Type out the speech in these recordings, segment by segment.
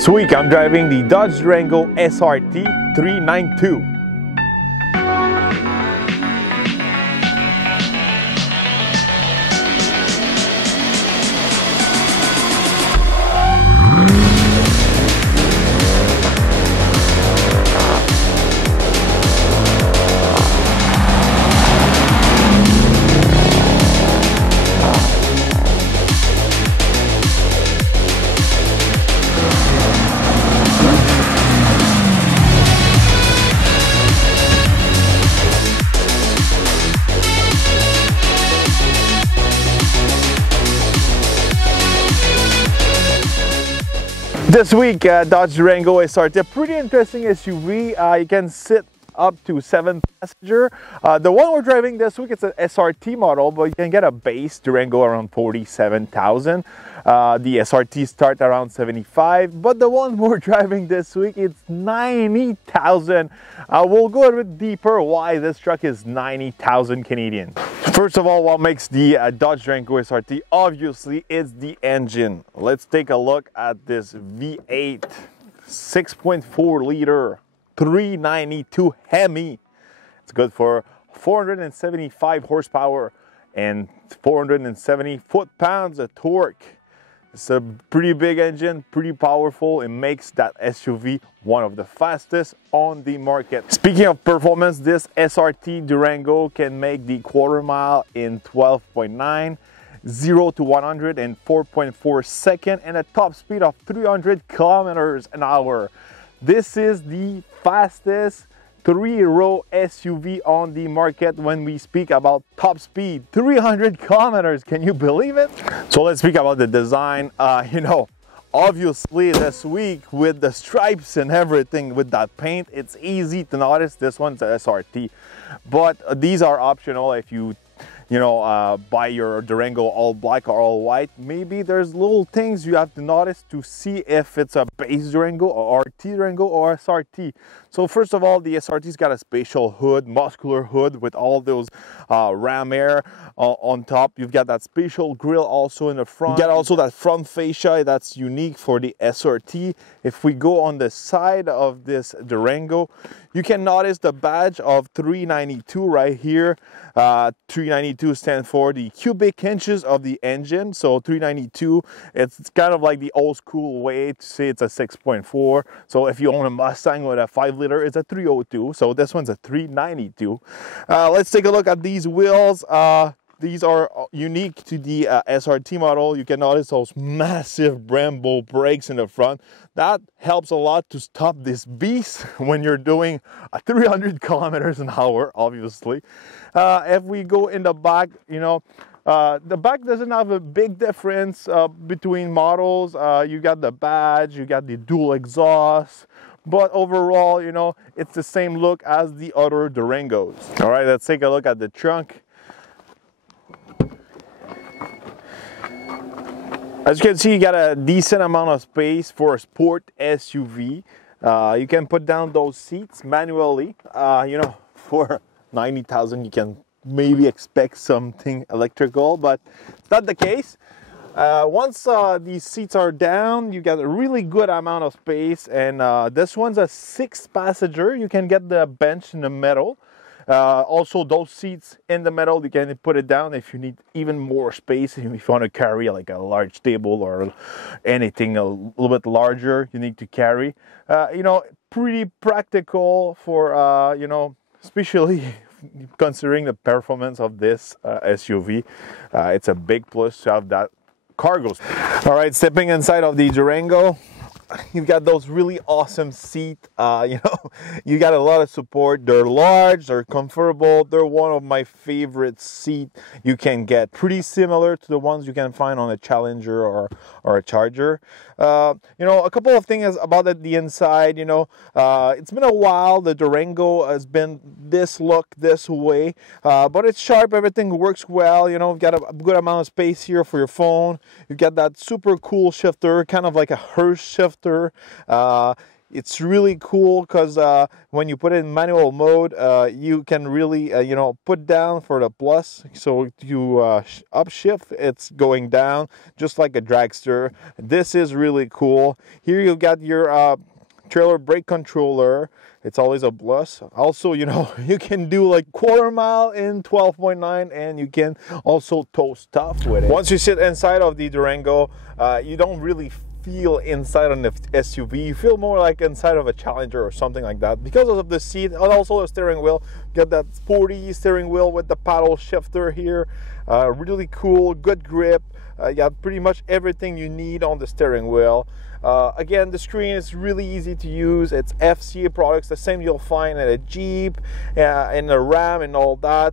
This week I'm driving the Dodge Durango SRT 392. This week, Dodge Durango SRT, a pretty interesting SUV. You can sit up to 7 passenger. The one we're driving this week, it's an SRT model, but you can get a base Durango around 47,000. The SRT start around 75, but the one we're driving this week, it's 90,000. We'll go a bit deeper why this truck is 90,000 Canadian. First of all, what makes the Dodge Durango SRT obviously is the engine. Let's take a look at this V8 6.4 liter 392 hemi. It's good for 475 horsepower and 470 foot-pounds of torque. It's a pretty big engine, pretty powerful. It makes that SUV one of the fastest on the market. Speaking of performance, this SRT Durango can make the quarter mile in 12.9, 0 to 100 in 4.4 seconds, and a top speed of 300 kilometers an hour. This is the fastest three-row SUV on the market when we speak about top speed, 300 kilometers. Can you believe it? So let's speak about the design. Obviously this week with the stripes and everything, with that paint, it's easy to notice this one's an SRT. But these are optional if you buy your Durango all black or all white. Maybe there's little things you have to notice to see if it's a base Durango or RT Durango or SRT. So first of all, the SRT's got a spatial hood, muscular hood with all those ram air on top. You've got that spatial grille also in the front. You got also that front fascia that's unique for the SRT. If we go on the side of this Durango, you can notice the badge of 392 right here. 392 stands for the cubic inches of the engine. So 392, it's kind of like the old school way to say it's a 6.4. So if you own a Mustang with a 5-liter, it's a 302. So this one's a 392. Let's take a look at these wheels. These are unique to the SRT model. You can notice those massive Brembo brakes in the front. That helps a lot to stop this beast when you're doing 300 kilometers an hour, obviously. If we go in the back, the back doesn't have a big difference between models. You got the badge, you got the dual exhaust. But overall, it's the same look as the other Durangos. All right, let's take a look at the trunk. As you can see, you got a decent amount of space for a sport SUV. You can put down those seats manually. For 90,000, you can maybe expect something electrical, but it's not the case. Once these seats are down, you got a really good amount of space, and this one's a 6-passenger. You can get the bench in the middle. Also, those seats in the middle, you can put it down if you need even more space. If you want to carry like a large table or anything a little bit larger you need to carry. Pretty practical for, especially considering the performance of this SUV. It's a big plus to have that cargo space. All right, stepping inside of the Durango. You've got those really awesome seats. You got a lot of support. They're large, they're comfortable. They're one of my favorite seats you can get. Pretty similar to the ones you can find on a Challenger or a Charger. A couple of things about the inside. It's been a while. The Durango has been this look, this way, but it's sharp. Everything works well. You've got a good amount of space here for your phone. You've got that super cool shifter, kind of like a Hurst shifter. It's really cool because when you put it in manual mode, you can really, you know, put down for the plus. So you upshift, it's going down just like a dragster. This is really cool. Here you got your trailer brake controller. It's always a plus. Also, you know, you can do like quarter mile in 12.9, and you can also tow stuff with it. Once you sit inside of the Durango, you don't really feel inside on the SUV. You feel more like inside of a Challenger or something like that because of the seat and also the steering wheel. You got that sporty steering wheel with the paddle shifter here. Really cool, good grip. You got pretty much everything you need on the steering wheel. Again, the screen is really easy to use. It's FCA products, the same you'll find in a Jeep, in a Ram and all that.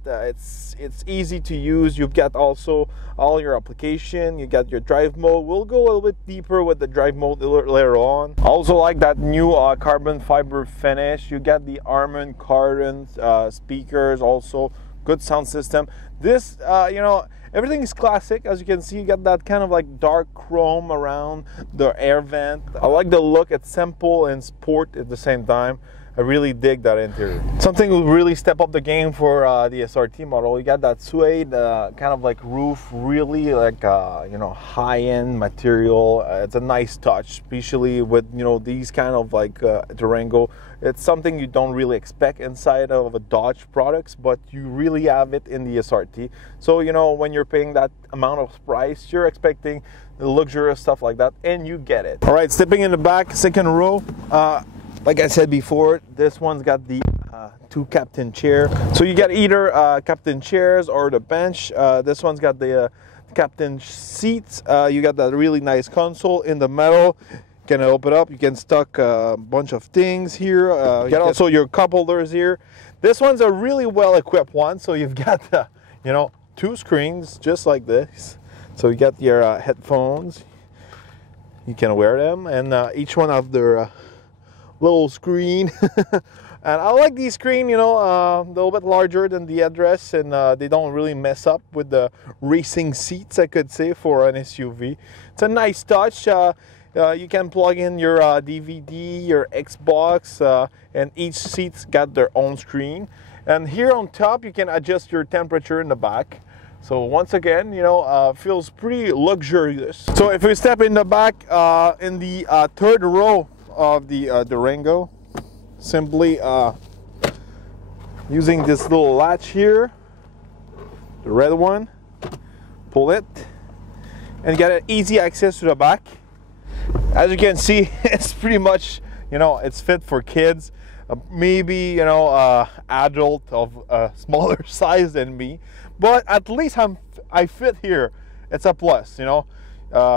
It's easy to use. You've got also all your application. You got your drive mode. We'll go a little bit deeper with the drive mode later on. I also like that new carbon fiber finish. You got the Harman Kardon speakers, also good sound system. This, you know, everything is classic. As you can see, you got that kind of like dark chrome around the air vent. I like the look. It's simple and sport at the same time. I really dig that interior. Something will really step up the game for the SRT model. You got that suede kind of like roof, really like you know, high-end material. It's a nice touch, especially with, you know, these kind of like Durango. It's something you don't really expect inside of a Dodge products, but you really have it in the SRT. So, you know, when you're paying that amount of price, you're expecting the luxurious stuff like that, and you get it. All right, stepping in the back, second row. Like I said before, this one's got the two captain chair. So you got either captain chairs or the bench. This one's got the captain seats. You got that really nice console in the middle. You can open up. You can stock a bunch of things here. You got also your cup holders here. This one's a really well-equipped one. So you've got you know, two screens just like this. So you got your headphones. You can wear them, and each one have their little screen. And I like these screen, you know, a little bit larger than the headrest, and they don't really mess up with the racing seats, I could say, for an SUV. It's a nice touch. You can plug in your DVD, your Xbox, and each seat's got their own screen. And here on top, you can adjust your temperature in the back. So once again, you know, feels pretty luxurious. So if we step in the back, in the third row of the Durango, simply using this little latch here, the red one, pull it, and get an easy access to the back. As you can see, it's pretty much, you know, it's fit for kids, maybe, you know, adult of a smaller size than me, but at least I fit here. It's a plus, you know.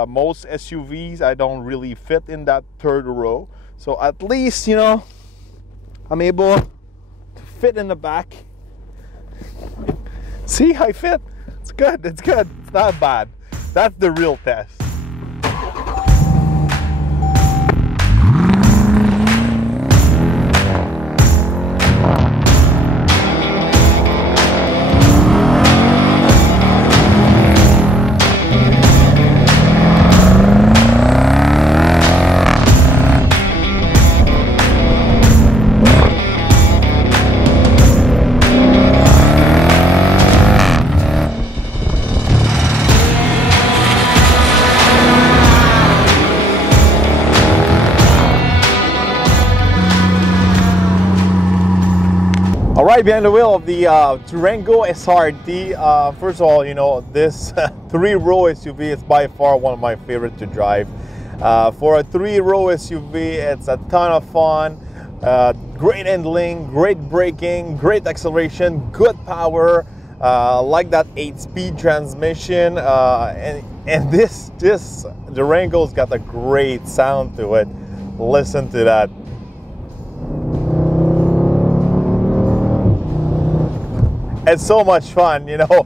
Most SUVs, I don't really fit in that third row. So at least, you know, I'm able to fit in the back. See, I fit. It's good. It's good. It's not bad. That's the real test. All right, behind the wheel of the Durango SRT. First of all, you know, this three-row SUV is by far one of my favorite to drive. For a three-row SUV, it's a ton of fun. Great handling, great braking, great acceleration, good power. Like that 8-speed transmission, and this Durango's got a great sound to it. Listen to that. It's so much fun, you know.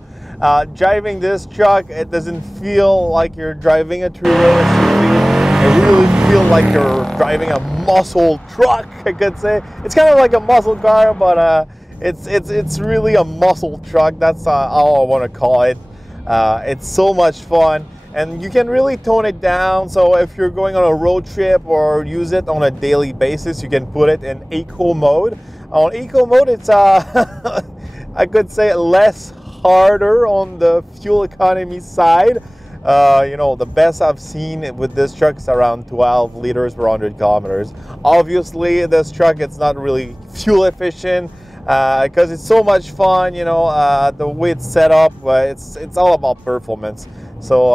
Driving this truck, it doesn't feel like you're driving a three-row SUV. It really feels like you're driving a muscle truck, I could say. It's kind of like a muscle car, but it's really a muscle truck. That's how I want to call it. It's so much fun. and you can really tone it down. So if you're going on a road trip or use it on a daily basis, you can put it in eco mode. On eco mode, it's I could say less harder on the fuel economy side. You know, the best I've seen with this truck is around 12 liters per 100 kilometers. Obviously, this truck, it's not really fuel efficient because it's so much fun, you know, the way it's set up, it's all about performance. So,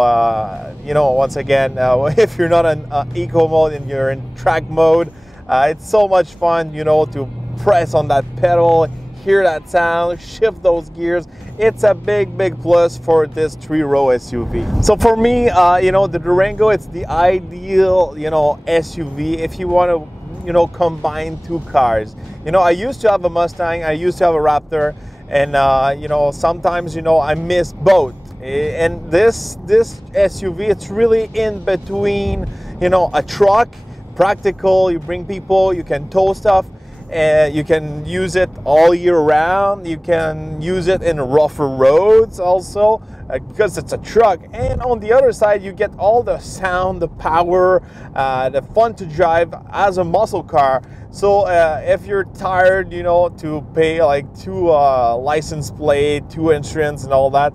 you know, once again, if you're not in eco mode and you're in track mode, it's so much fun, you know, to press on that pedal, hear that sound, shift those gears. It's a big plus for this 3-row SUV. So for me, you know, the Durango, it's the ideal, you know, SUV if you want to, you know, combine two cars. You know, I used to have a Mustang, I used to have a Raptor, and you know, sometimes, you know, I miss both. And this SUV, it's really in between, you know, a truck, practical, you bring people, you can tow stuff, and you can use it all year round. You can use it in rougher roads also because it's a truck. And on the other side, you get all the sound, the power, the fun to drive as a muscle car. So if you're tired, you know, to pay like 2 license plate, 2 insurance and all that,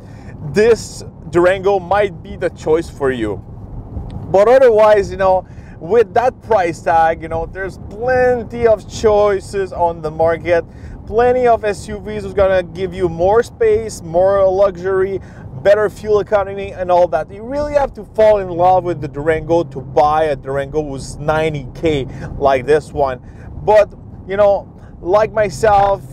this Durango might be the choice for you. But otherwise, you know, with that price tag, you know, there's plenty of choices on the market, plenty of SUVs who's gonna give you more space, more luxury, better fuel economy and all that. You really have to fall in love with the Durango to buy a Durango who's 90K like this one. But, you know, like myself,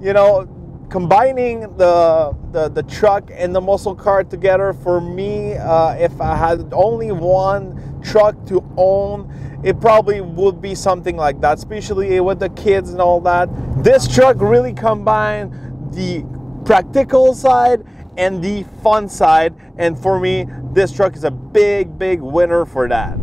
you know, combining the truck and the muscle car together, for me, if I had only one truck to own, it probably would be something like that, especially with the kids and all that. This truck really combined the practical side and the fun side, and for me, this truck is a big winner for that.